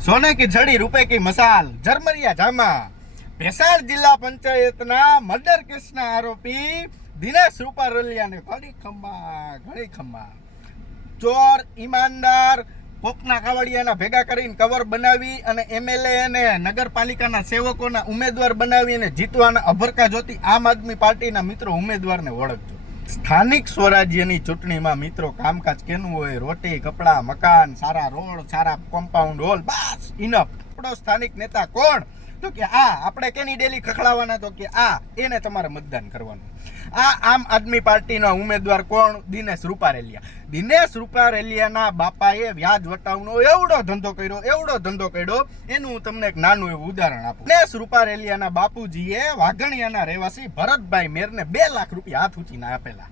सोने की झड़ी रुपए की मसाल झरमरिया जामा। ભેસાણ જિલ્લા પંચાયતના મર્ડર કેસના આરોપી દિનેશ રૂપારેલિયાને ઘણી ખમ્મા ચોર ઈમાનદાર કોકના કાવડિયાના ભેગા કરીને કવર બનાવી અને એમએલએ અને નગરપાલિકાના સેવકોના ઉમેદવાર બનાવી અને જીતવાના અભરકા જોતી આમ આદમી પાર્ટીના મિત્રો ઉમેદવારને ઓળખજો। સ્થાનિક સ્વરાજ્યની ચૂંટણીમાં મિત્રો કામકાજ કેનું હોય? રોટી, કપડા, મકાન, સારા રોડ, સારા કોમ્પાઉન્ડ હોલ, બસ ઇનફ। આપણો સ્થાનિક નેતા કોણ? તો કે આપણે કેની ડેલી ખખડાવવાના? તો કે એને તમારે મતદાન કરવાનું। આમ આદમી પાર્ટીના ઉમેદવાર કોણ? દિનેશ રૂપારેલિયા। દિનેશ રૂપારેલિયાના બાપાએ વ્યાજ વટાવનો એવડો ધંધો કર્યો એનું હું તમને એક નાનું એવું ઉદાહરણ આપું। દિનેશ રૂપારેલિયાના બાપુજીએ વાઘણિયાના રહેવાસી ભરતભાઈ મેરને 2 લાખ રૂપિયા હાથ ઊંચીને આપેલા,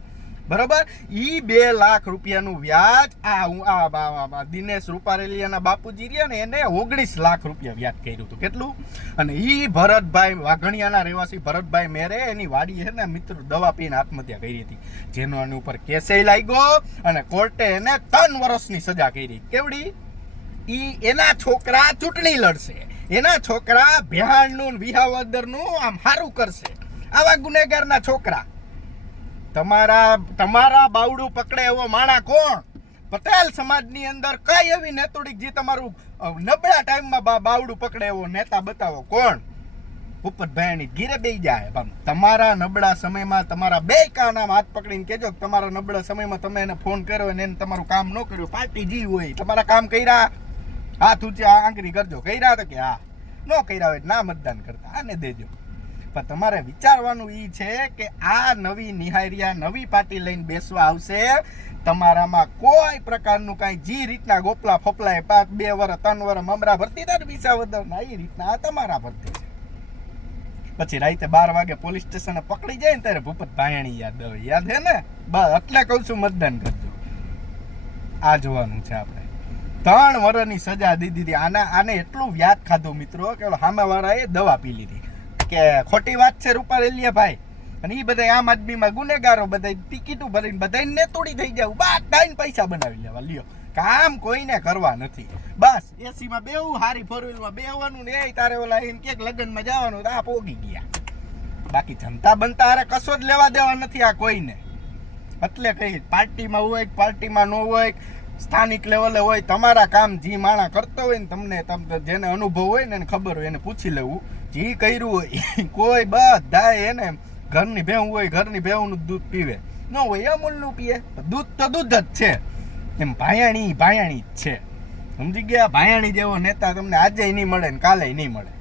બરોબર? ઈ 2 લાખ રૂપિયાનું વ્યાજ દિનેશ રૂપારેલિયાના બાપુજી રહ્યા ને એને 19 લાખ રૂપિયા વ્યાજ કર્યું હતું। કેટલું? અને ઈ ભરતભાઈ વાઘણિયાના રહેવાસી ભરતભાઈ મેરે એની વાડી છે ને મિત્રો દવા પીને આત્મહત્યા કરી હતી, જેનો એની ઉપર કેસે લાગ્યો અને કોર્ટે એને 3 વર્ષની સજા કરી। કેવડી? ઈ એના છોકરા ચૂંટણી લડશે, એના છોકરા ભેહાણનું વિહાવદરનું આમ હારું કરશે। આવા ગુનેગારના છોકરા તમારા બાવડું પકડે એવો માણા કોણ? પટેલ સમાજની અંદર કઈ એવી નેતોડીક જે તમારું નબળા ટાઈમમાં બાવડું પકડે એવો નેતા બતાવો કોણ? ભૂપતભાઈની ગીરે બેસી જાય। તમારા નબળા સમયમાં તમારા 2 કાના હાથ પકડીને કહેજો કે તમારા નબળા સમયમાં તમે એને ફોન કર્યો અને એને તમારું કામ ન કર્યું, પાર્ટી જી હોય તમારા કામ કર્યા, હાથ ઊંચે આંગળી કરજો, કર્યા તો કે ન કર્યા હોય ના મતદાન કરતા, આને દેજો। પણ તમારે વિચારવાનું ઈ છે કે આ નવી નિહારિયા નવી પાર્ટી લઈને બેસવા આવશે, તમારામાં કોઈ પ્રકારનું કાંઈ જે રીતના ગોપલા ફોપલાય 2 વર્ષ 3 વર્ષ મમરા ભરતી હતા ને વિસાવદરના, એ રીતના આ તમારા ભરતી છે। પછી રાતે 12 વાગે પોલીસ સ્ટેશને પકડી જાય ને ત્યારે ભૂપત ભાયણી યાદ આવે, યાદ હે ને? બસ એટલે કહું છું મતદાન કરજો। આ જોવાનું છે આપણે। 3 વર્ષની સજા દીધી। આને એટલું વ્યાજ ખાધું મિત્રો કે સામેવાળાએ દવા પી લીધી કે ખોટી વાત છે રૂપારેલિયા ભાઈ, અને એ બધા આમ આદમીમાં ગુનેગારો બધા ટિકિટો ભરીને બધા નેતોડી થઈ જાય, બધાને પૈસા બનાવી લેવા, લ્યો કામ કોઈને કરવા નથી। બસ એસીમાં બેવું, હારી 4 વ્હીલમાં બેવાનું ને એ તારે ઓલા એમ કે લગ્નમાં જવાનું તો પોગી ગયા, બાકી જનતા બનતા અરે કશો જ લેવા દેવા નથી આ કોઈને। એટલે કઈ પાર્ટીમાં હોય પાર્ટીમાં ન હોય, સ્થાનિક લેવલે હોય, તમારા કામ જે માણા કરતો હોય ને તમને જેને અનુભવ હોય ને એને ખબર હોય એને પૂછી લેવું, જે કર્યું હોય કોઈ બધા એને ઘરની ભેવું હોય ઘરની ભેવનું દૂધ પીવે, ન હોય અમૂલનું પીએ, દૂધ તો દૂધ જ છે। એમ ભાયાણી જ છે, સમજી ગયા? ભાયાણી જેવો નેતા તમને આજે નહીં મળે ને કાલે નહીં મળે।